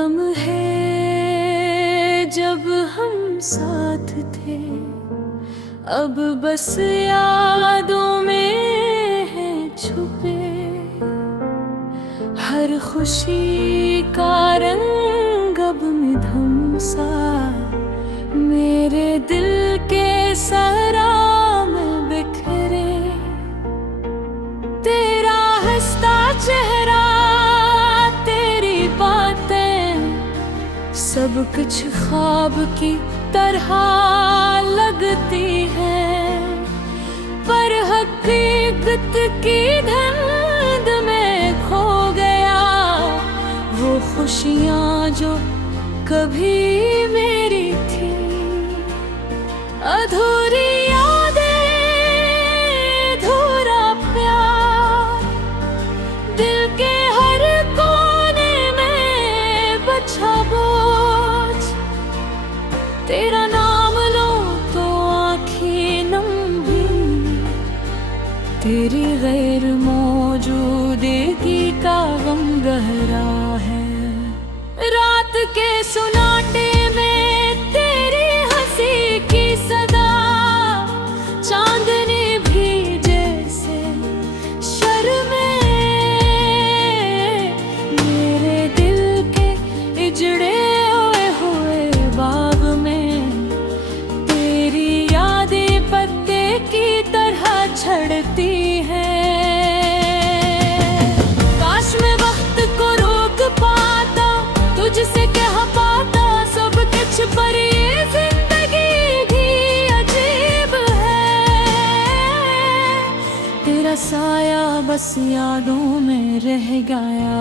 लम्हे जब हम साथ थे, अब बस यादों में हैं छुपे। हर खुशी का रंग अब मिधम सा मेरे दिल के सरा में बिखरे। तेरा हंसता चेहरा, तेरी बातें, सब कुछ ख्वाब की तरह लगती है। पर हकीकत की धुंध में खो गया वो खुशियाँ जो कभी मेरी थी। अधूरी यादें, अधूरा प्यार, दिल के हर कोने में बचा बोझ। तेरा नाम लो तो आँखें नम हुई, तेरी गैर मौजूदगी का गम गहरा है। रात के सुनाटे में तेरी हंसी की सदा, चांदनी भी जैसे शर्मे। मेरे दिल के इजड़े हुए बाग में तेरी यादें पत्ते की तरह झड़ती हैं। काश मैं वक्त को रोक पाता, तुझसे कह पाता सब कुछ, पर ये जिंदगी भी अजीब है। तेरा साया बस यादों में रह गया।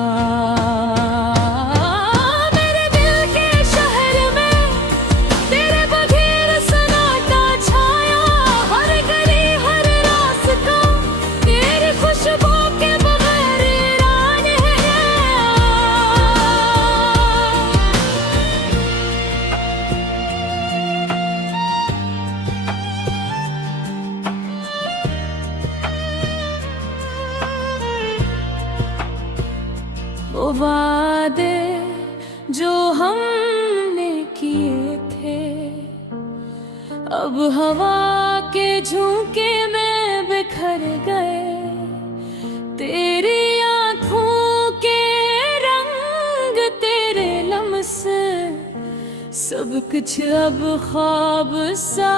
मेरे दिल के शहर में तेरे बगैर सन्नाटा छाया। हर गली हर रास्ता तेरी खुशबू के बगैर वीरान है। वो वादे जो हमने किए थे, अब हवा के झोंके में बिखर गए। तेरी आँखों के रंग, तेरे लम्से, सब कुछ अब ख्वाब सा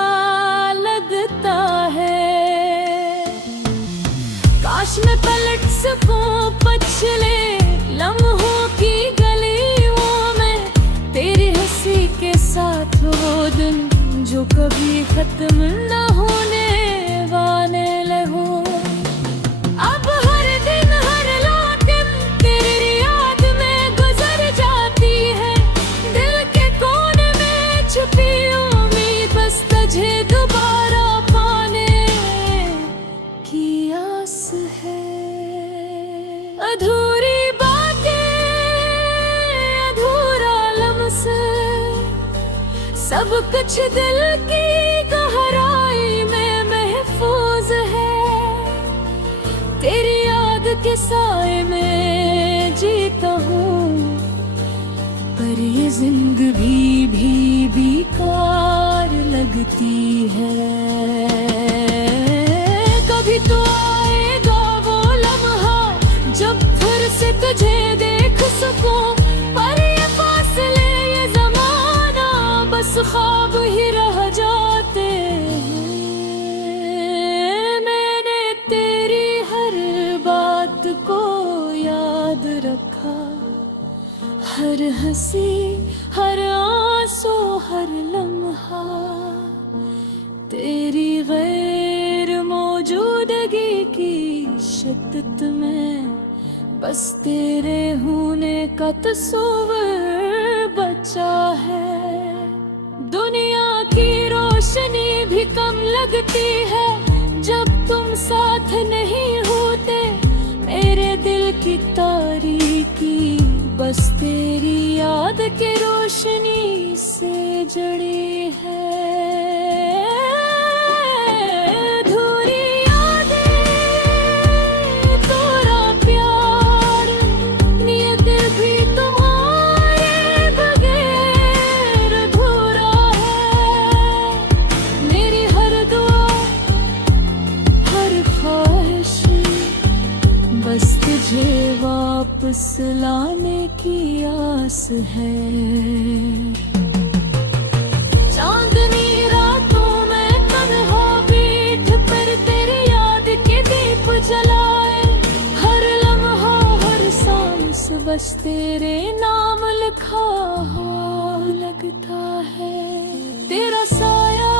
लगता है। काश मैं पलट सकूं पिछले लम्हों की गलियों में, तेरी हंसी के साथ वो दिन जो कभी खत्म न होने वाले लहो। अब हर दिन हर लाकिन तेरी याद में गुजर जाती है। दिल के कोने में छुपी उम्मीद बस तुझे दोबारा पाने की आस है। अधूरी बातें, अधूरा लम्हा, सब कुछ दिल की गहराई में महफूज है। तेरी याद के साए में जीता हूँ, पर ये जिंदगी भी बेकार लगती है। कभी तो आएगा वो लम्हा जब फिर से तुझे देख सकूं, पर ये फासले, ये ज़माना बस ख्वाब ही रह जाते हैं। मैंने तेरी हर बात को याद रखा, हर हंसी, हर आंसू, हर लम्हा। तेरी गैर मौजूदगी की शिद्दत में बस तेरे होने का तस्वीर बचा है। दुनिया की रोशनी भी कम लगती है जब तुम साथ नहीं होते। मेरे दिल की तारीकी बस तेरी याद के रोशनी से जड़ी है। अधूरी यादें, तेरा प्यार, नियत भी तुम्हारे पास है। चांदनी रातों में तन्हा बैठ कर तेरी याद के दीप जलाए, हर लम्हा हर सांस बस तेरे नाम लिखा हो लगता है। तेरा साया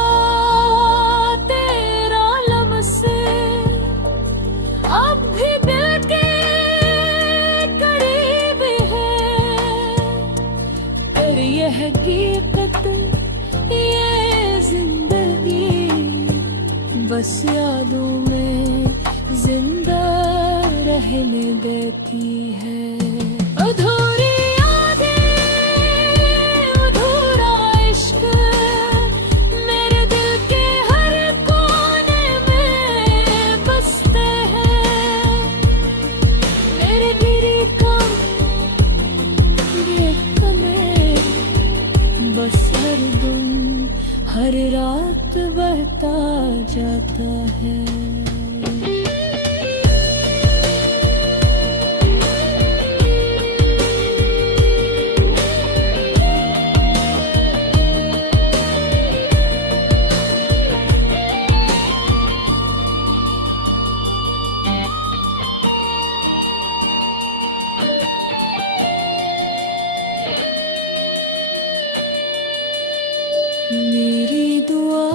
तेरा लम्स अब भी दिल के करीब है, पर यह हकीकत ये जिंदगी बस यादों में जिंदा रहने देती है। अधूरी यादें अधूरा इश्क मेरे दिल के हर कोने में बसते हैं। मेरे मेरी कम ये कमे बस हर दिन हर रात बढ़ता जाता है। मेरी दुआ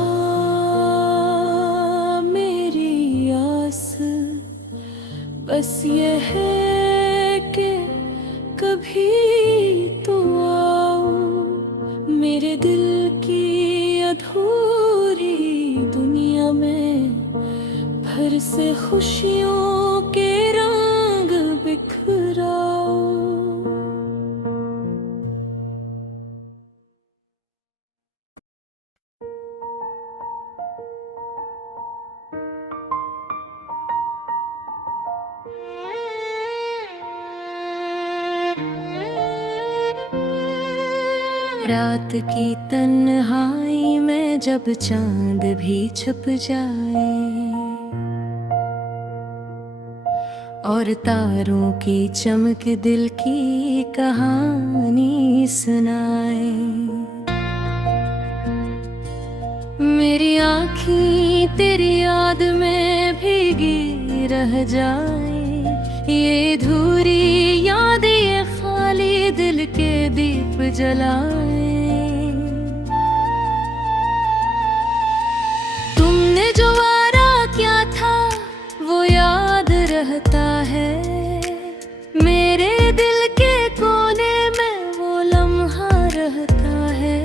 मेरी आस बस ये है कि कभी तो आओ मेरे दिल की अधूरी दुनिया में, फिर से खुशियों के रंग बिखराओ। रात की तन्हाई में जब चांद भी छुप जाए और तारों की चमक दिल की कहानी सुनाए, मेरी आँखें तेरी याद में भीगी रह जाए। ये अधूरी याद ये खाली दिल के दीप जलाए। तुमने जो वारा क्या था वो याद रहता है, मेरे दिल के कोने में वो लम्हा रहता है।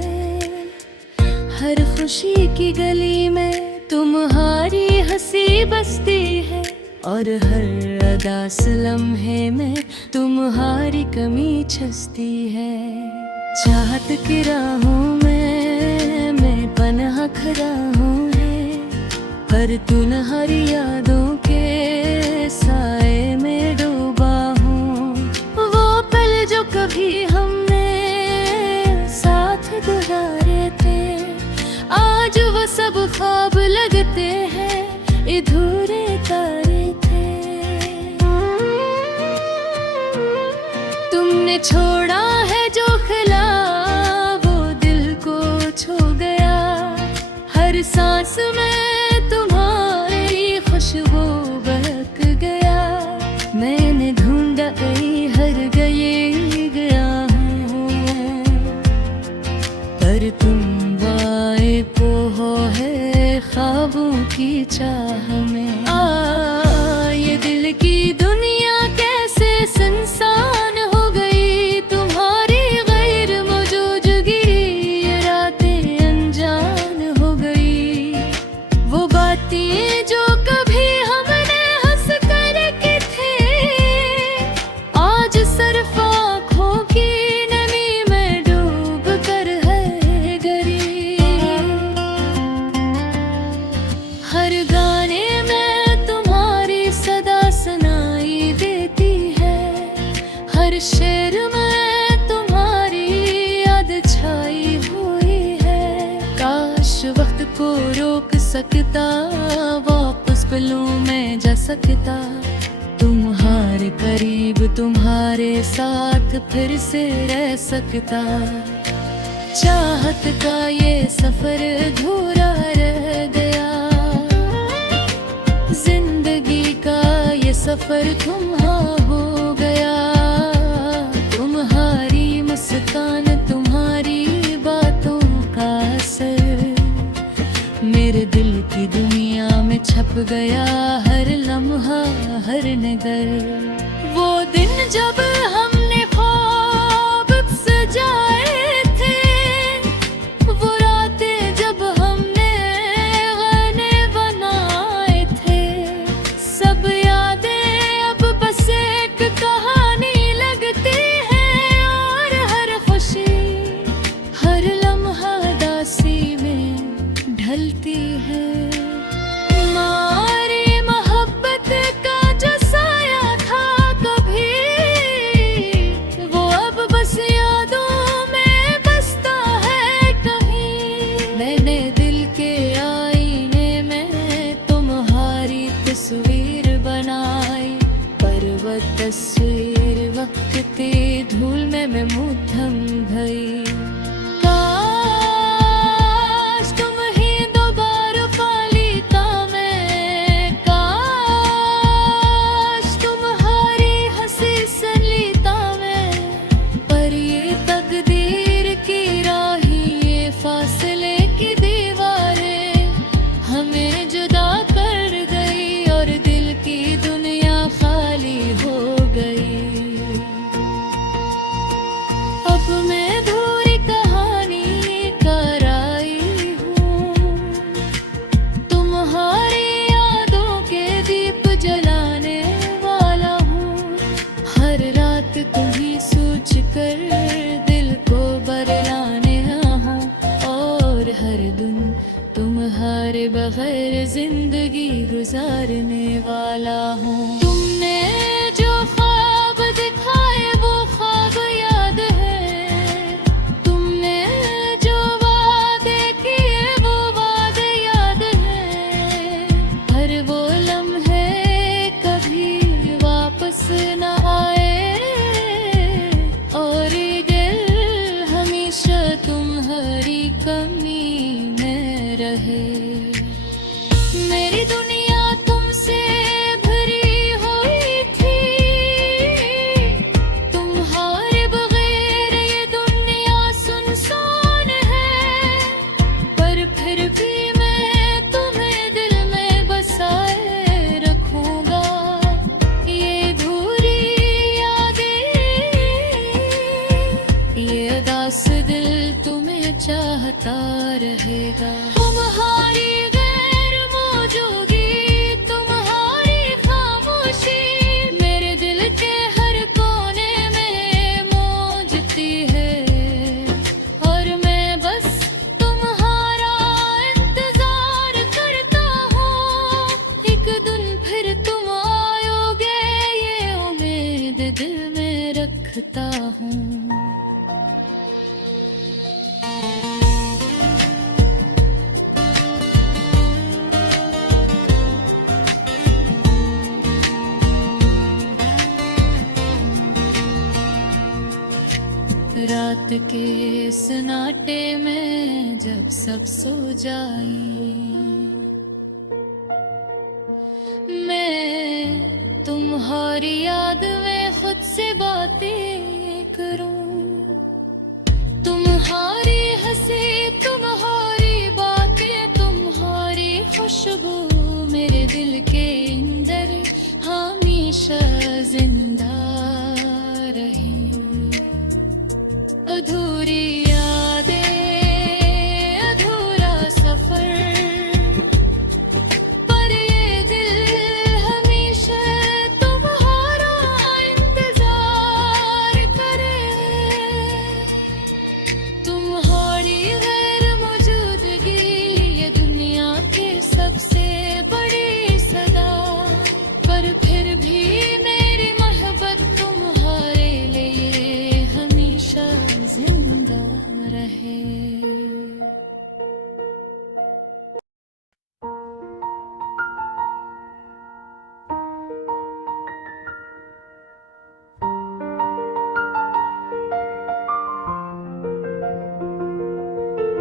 हर खुशी की गली में तुम्हारी हंसी बसती है और हर उदास लम्हे में तुम्हारी कमी छसती है। चाहत की राहों में मैं पनाह खड़ा हूँ है, पर तुम्हारी यादों के साए में डूबा हूँ। वो पल जो कभी हमने साथ गुजारे थे, आज वो सब ख्वाब लगते हैं अधूरे तारे थे। तुमने छोड़ा है जो खिला वो दिल को छू गया, हर सांस में तुम्हारी खुशबू बहक गया। मैंने ढूंढा हर गए गया हूँ, पर तुम गायब हो है ख्वाबों की चाह में। ये दिल की दुनिया कैसे सुनसान हो गई तुम्हारी गैर मौजूदगी, ये रातें अनजान हो गई। वो बातें जो कभी हमने हंस कर की थी, आज सिर्फ आँखों की नमी में डूब कर है गरी। हर गाने में तुम्हारी सदा सुनाई देती है, हर शेर में तुम्हारी याद छाई हुई है। काश वक्त को रोक सकता, वापस पलों में जा सकता, तुम्हारे तुम्हारे करीब तुम्हारे साथ फिर से रह सकता। चाहत का ये सफर अधूरा रह गया, जिंदगी का ये सफर थमा हो गया। तुम्हारी मुस्कान तुम्हारी बातों का असर मेरे दिल की दुनिया में छप गया, हर लम्हा हर नगर। वो दिन जब हमने ख्वाब सजाए थे, वो रातें जब हमने गाने बनाए थे, सब यादें अब बस एक कहानी लगती है। और हर खुशी हर लम्हा दासी में ढलती है। हमारी मोहब्बत का जो साया था कभी, वो अब बस यादों में बसता है कहीं। मैंने दिल के आईने में तुम्हारी तस्वीर बनाई, पर वो तस्वीर वक्त धूल में मैं मुँह थम गई। फासले की दीवारें हमें जुदा कर गई और दिल की दुनिया खाली हो गई। अब मैं अधूरी कहानी कर आई हूँ, तुम्हारी यादों के दीप जलाने वाला हूँ। हर रात तुम्हीं सोच कर दिल को बरलाने हर दिन तुम्हारे बगैर जिंदगी गुजारने वाला हूँ। तुमने जो ख्वाब दिखाए वो ख्वाब याद है, तुमने जो वादे किए वो वादे याद है। हर वो लम्हे कभी वापस न आए, और ये दिल हमेशा तुम्हारी कमी रहे। मेरी दुनिया तुमसे भरी हुई थी, तुम्हारे बगैर ये दुनिया सुनसान है। पर फिर भी मैं तुम्हें दिल में बसाए रखूंगा। ये अधूरी यादें, ये उदास दिल तुम्हें चाहता रहेगा। तुम्हारी गैर मौजूदगी, तुम्हारी खामोशी मेरे दिल के हर कोने में मौजती है। और मैं बस तुम्हारा इंतजार करता हूँ, एक दिन फिर तुम आओगे ये उम्मीद दिल में रखता हूँ। रात के सन्नाटे में जब सब सो जाए, मैं तुम्हारी याद में खुद से बातें करूं। तुम्हारी हंसी तुम्हारी बातें तुम्हारी खुशबू मेरे दिल के अंदर हमेशा जिंदा रही। अधूरी यादें अधूरा सफर, पर ये दिल हमेशा तुम्हारा इंतजार करे। तुम्हारी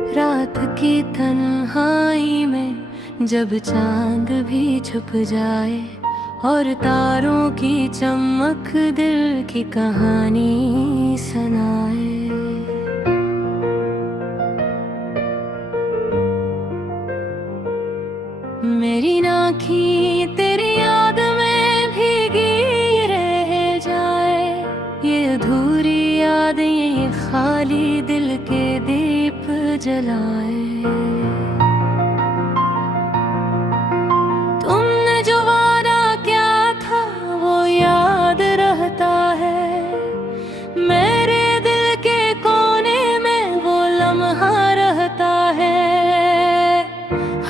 रात की तन्हाई में जब चांद भी छुप जाए और तारों की चमक दिल की कहानी सुनाए। मेरी आँखें तेरी याद में भीगी रह जाए, ये अधूरी यादें ये खाली दिल के दीप जलाए। तुमने जो वादा क्या था वो याद रहता है, मेरे दिल के कोने में वो लम्हा रहता है।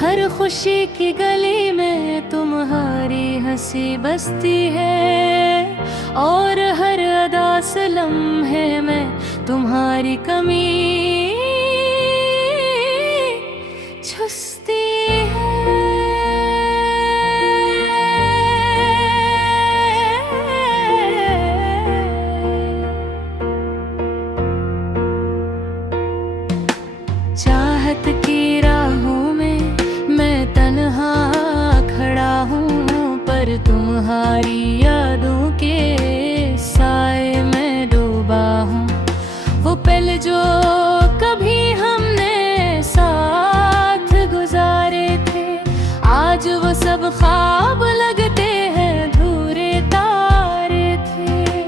हर खुशी की गली में तुम्हारी हंसी बसती है और हर उदास लम्हे में तुम्हारी कमी छुसती है। चाहत की राहों में मैं तन्हा खड़ा हूँ, पर तुम्हारी यादों के साए में डूबा हूँ। वो पल जो कभी हमने साथ गुजारे थे, आज वो सब ख्वाब लगते हैं अधूरे तारे थे।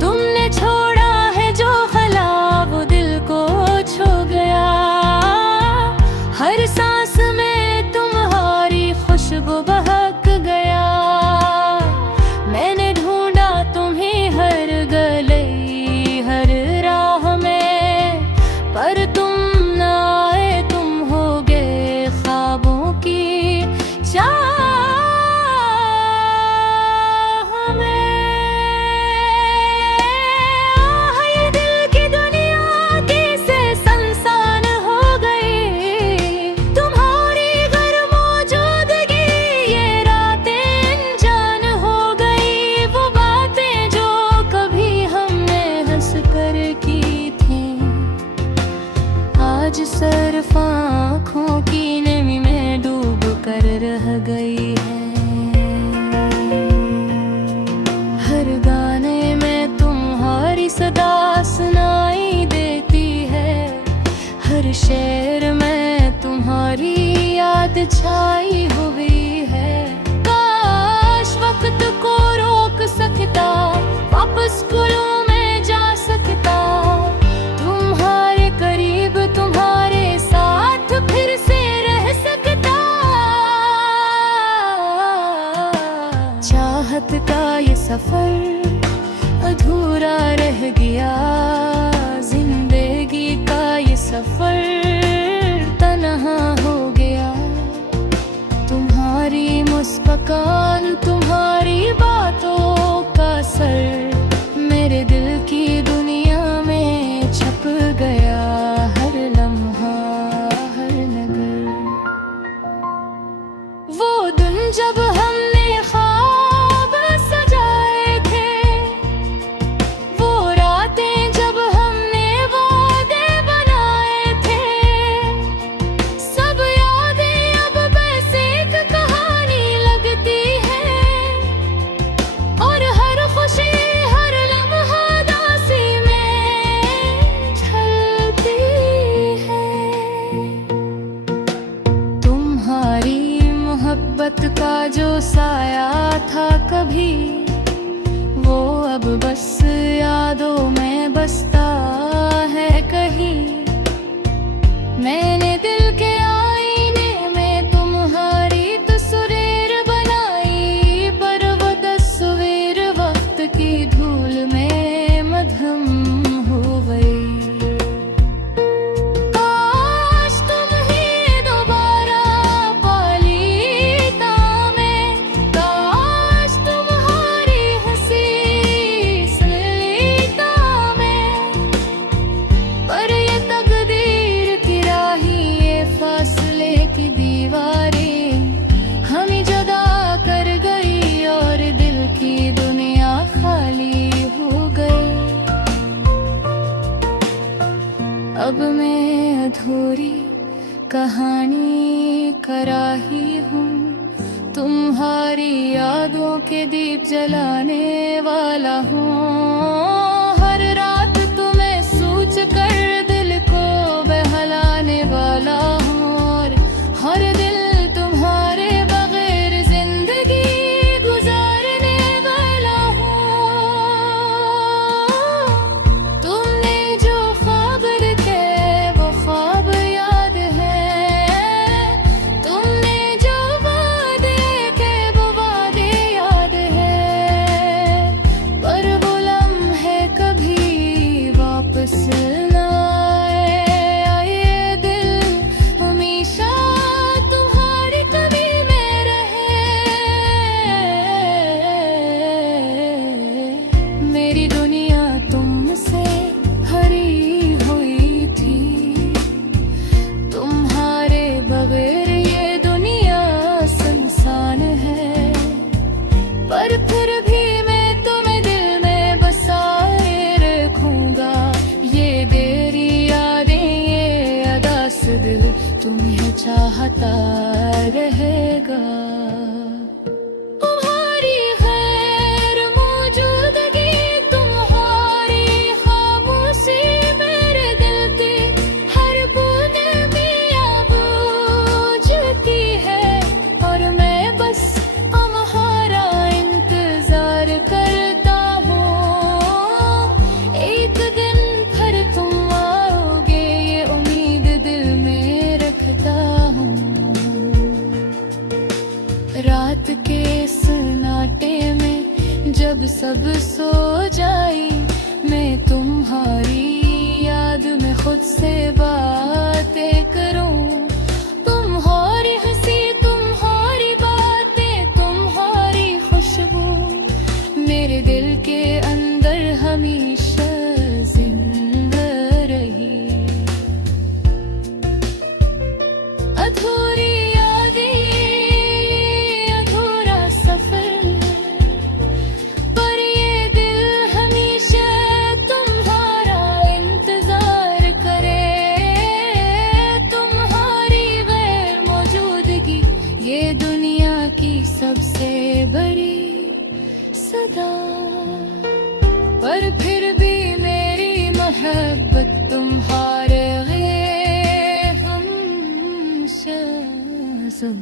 तुमने छोड़ा है जो खला वो दिल को छू गया, हर सांस में तुम्हारी खुशबू बहक गया। मैंने ढूंढा तुम्हें हर गली हर राह में, पर तुम न आए, तुम हो गए ख्वाबों की चाह में। ये दिल की दुनिया कैसे सुनसान हो गई, तुम्हारी घर मौजूदगी ये रातें अनजान हो गई। वो बातें जो कभी हमने हंस कर की थी, आज सिर्फ आँखों की नमी में डूब कर रह गई है। हर गाने में तुम्हारी सदा सुनाई देती है, हर शेर में तुम्हारी याद छाई हुई है। काश वक्त को रोक सकता, वापस पलों में जा सकता, तुम्हारे करीब तुम्हारे साथ फिर से रह सकता। चाहत का ये सफर अधूरा रह गया, जिंदगी का ये सफर तन्हा हो गया। तुम्हारी मुस्कान तुम्हारी बातों का असर मेरे दिल की दुनिया में छप गया। हर लम्हा हर नगर, वो दिन जब हमने ख्वाब सजाए थे, वो रातें जब हमने वादे बनाए थे, सब यादें अब बस एक कहानी लगती है। और हर खुशी हर लम्हा दासी में ढलती है। तुम्हारी मोहब्बत का जो साया था कभी, वो अब बस यादों में बसता है कहीं। मैंने दिल के आईने में तुम्हारी तस्वीर बनाई, पर वो तस्वीर वक्त की धूल में मधुम हो गई। काश तुम्हें दोबारा पा लेता मैं, काश तुम्हारी हंसी सुन लेता मैं। कहानी कराही हूँ, तुम्हारी यादों के दीप जलाने वाला हूँ। हर रात तुम्हें सोच कर दिल को बहलाने वाला हूँ, और हर दिल तुम्हारे बगैर जिंदगी गुजारने वाला हूँ। तुमने जो ख्वाब देखे वो ख्वाब याद है, तुमने जो वादे के वो वादे याद है, पर वो लम्हे कभी वापस ना आए। ये दिल हमेशा तुम्हारी कमी में रहे। मेरी दुनिया तुमसे भरी हुई थी, तुम्हारे बगैर ये दुनिया सुनसान है, पर फिर भी मैं तुम्हें दिल में बसाए रखूंगा। ये तेरी यादें, ये अदा से दिल तुम्हें चाहता रहेगा। तुम्हारी गैर मौजूदगी, तुम्हारी खामोशी मेरे दिल की हर कोने में अब बूझती है, और मैं बस तुम्हारा इंतजार करता हूँ। एक दिन फिर तुम आओगे, ये उम्मीद दिल में रखता हूँ। रात के सन्नाटे में जब सब सो जाए, मैं तुम्हारी याद में खुद से बातें करूं। तुम्हारी हंसी, तुम्हारी बातें, तुम्हारी खुशबू मेरे दिल के अंदर हमेशा जिंदा रही। अधूरी यादें, अधूरा सफर, पर ये दिल हमेशा तुम्हारा इंतजार करे। तुम्हारी गैर मौजूदगी ये दुनिया की सबसे बड़ी सदा, पर फिर भी मेरी मोहब्बत तुम्हारे हमेशा सुन।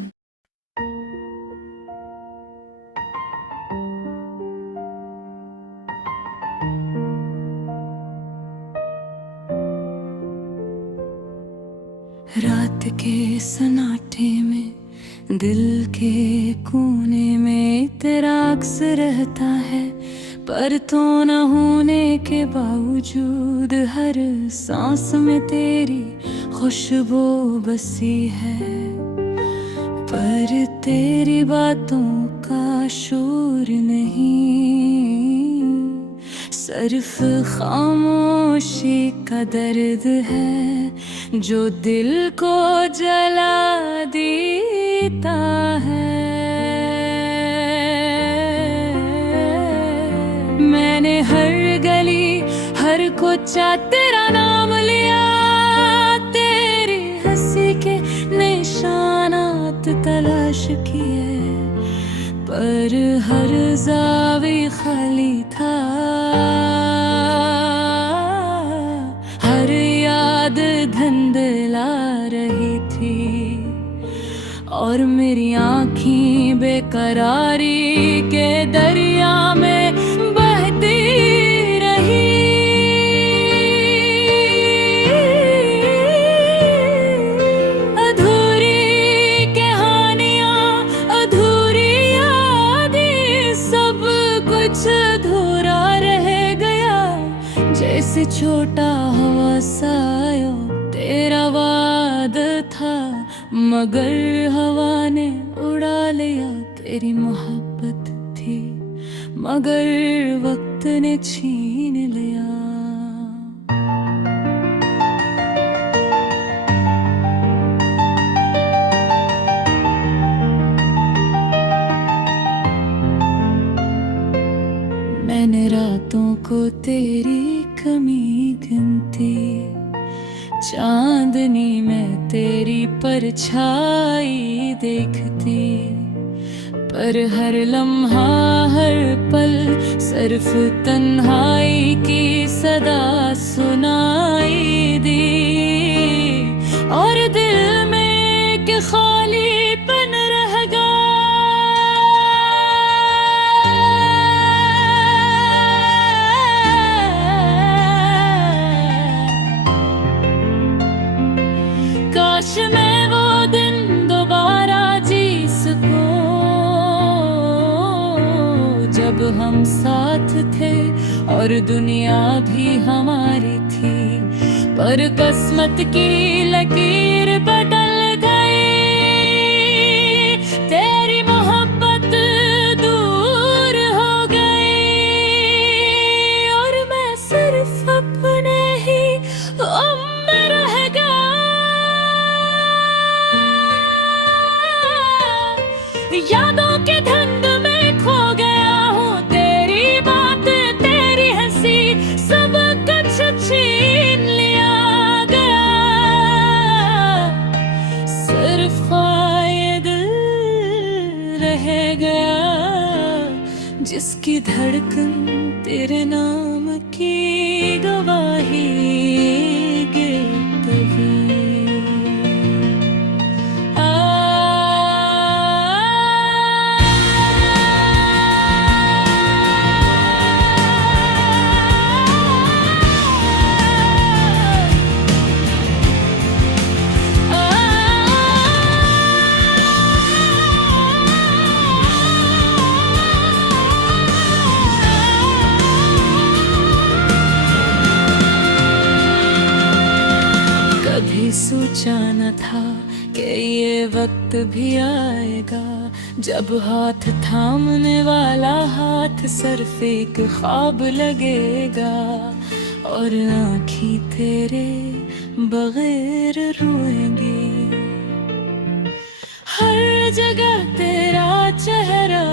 रात के सन्नाटे में दिल के कोने में तेरा अक्स रहता है, पर तो न होने के बावजूद हर सांस में तेरी खुशबू बसी है। पर तेरी बातों का शोर नहीं, सिर्फ खामोशी का दर्द है जो दिल को जला देता है। मैंने हर गली हर कोचा तेरा नाम लिया, तेरी हंसी के निशानात तलाश किए, पर हर जावी खाली था। हर याद धुंधला रही थी, और मेरी आँखें बेकरारी के दरिया में बहती रही। अधूरी कहानियाँ, अधूरी यादें, सब कुछ अधूरा रह गया। जैसे छोटा हवा सायो तेरा वादा था, मगर हवा ने उड़ा लिया। तेरी मोहब्बत थी मगर वक्त ने छीन लिया। मैंने रातों को तेरी कमी गिनती, चांदनी में तेरी परछाई देखती, पर हर लम्हा हर पल सिर्फ तन्हाई की सदा सुनाई दी। और दिल में एक खालीपन रह गया, काश मैं वो दिन दोबारा जी सकूं जब हम साथ थे और दुनिया भी हमारी थी। पर किस्मत की लकीर बदल गई, तेरी मोहब्बत दूर हो गई और मैं सिर्फ अपने ही गम में रह गया। यादों के धुंध में खो गया हूँ, तेरी बात तेरी हंसी सब कुछ छीन लिया गया। सिर्फ ये दिल रह गया जिसकी धड़कन तेरे नाम की गवाही गे तभी। सोचा न था कि ये वक्त भी आएगा जब हाथ थामने वाला हाथ सिर्फ एक ख्वाब लगेगा और आँखें तेरे बगैर रोएंगी। हर जगह तेरा चेहरा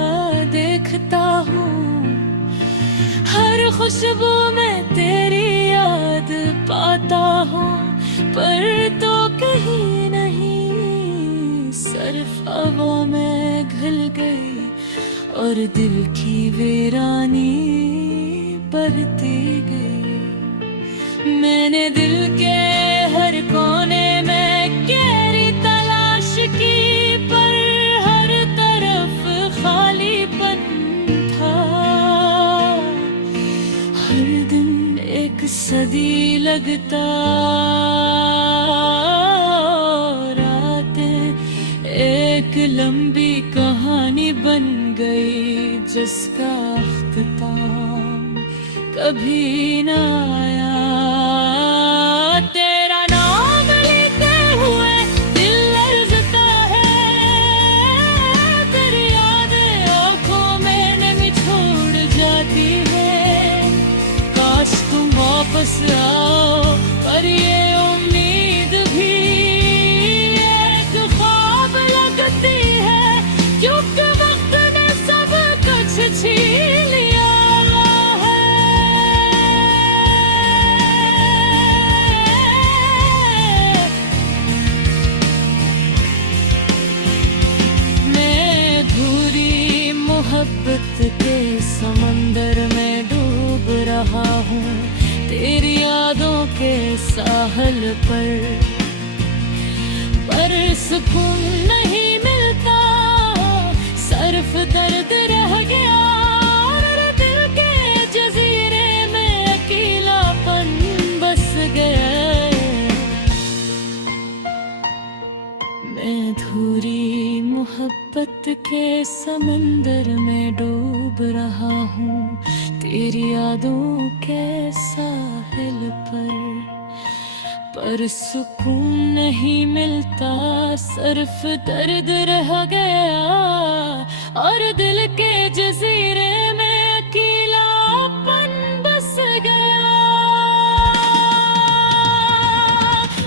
देखता हूँ, हर खुशबू में तेरी याद पाता हूँ, पर तो कहीं नहीं सिर्फ हवा में घुल गई और दिल की वीरानी बढ़ती गई। मैंने दिल के हर कोने में गहरी तलाश की, पर हर तरफ खालीपन था। हर दिन एक सदी लगता, एक लंबी कहानी बन गई जिसका अख्ताम कभी ना आया। तेरा नाम लेते हुए दिल लरज़ता है, तेरी यादें आँखों में नमी छोड़ जाती है। काश तुम वापस आओ, पर ये उम्मीद भी क्योंकि वक्त ने सब कुछ छीन लिया है। मैं अधूरी मोहब्बत के समंदर में डूब रहा हूँ, तेरी यादों के साहल पर सुकून नहीं मिलता, सिर्फ दर्द रह गया और दिल के जजीरे में अकेलापन बस गया। मैं अधूरी मोहब्बत के समंदर में डूब रहा हूँ, तेरी यादों के साहिल पर सुकून नहीं मिलता, सिर्फ दर्द रह गया और दिल के जजीरे में अकेलापन बस गया।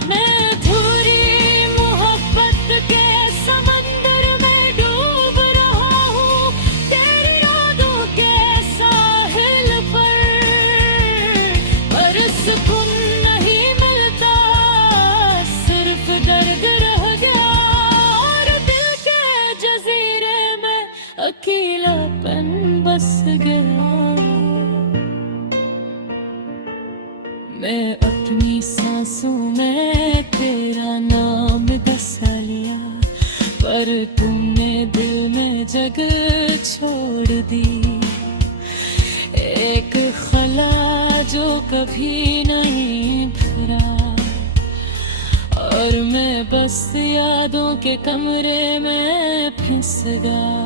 मैं अधूरी मोहब्बत के समंदर में डूब रहा हूँ, तेरी यादों के साहिल पर सुकून नहीं मिलता, सिर्फ दर्द पर तूने दिल में जगह छोड़ दी, एक खला जो कभी नहीं भरा, और मैं बस यादों के कमरे में फिस गया।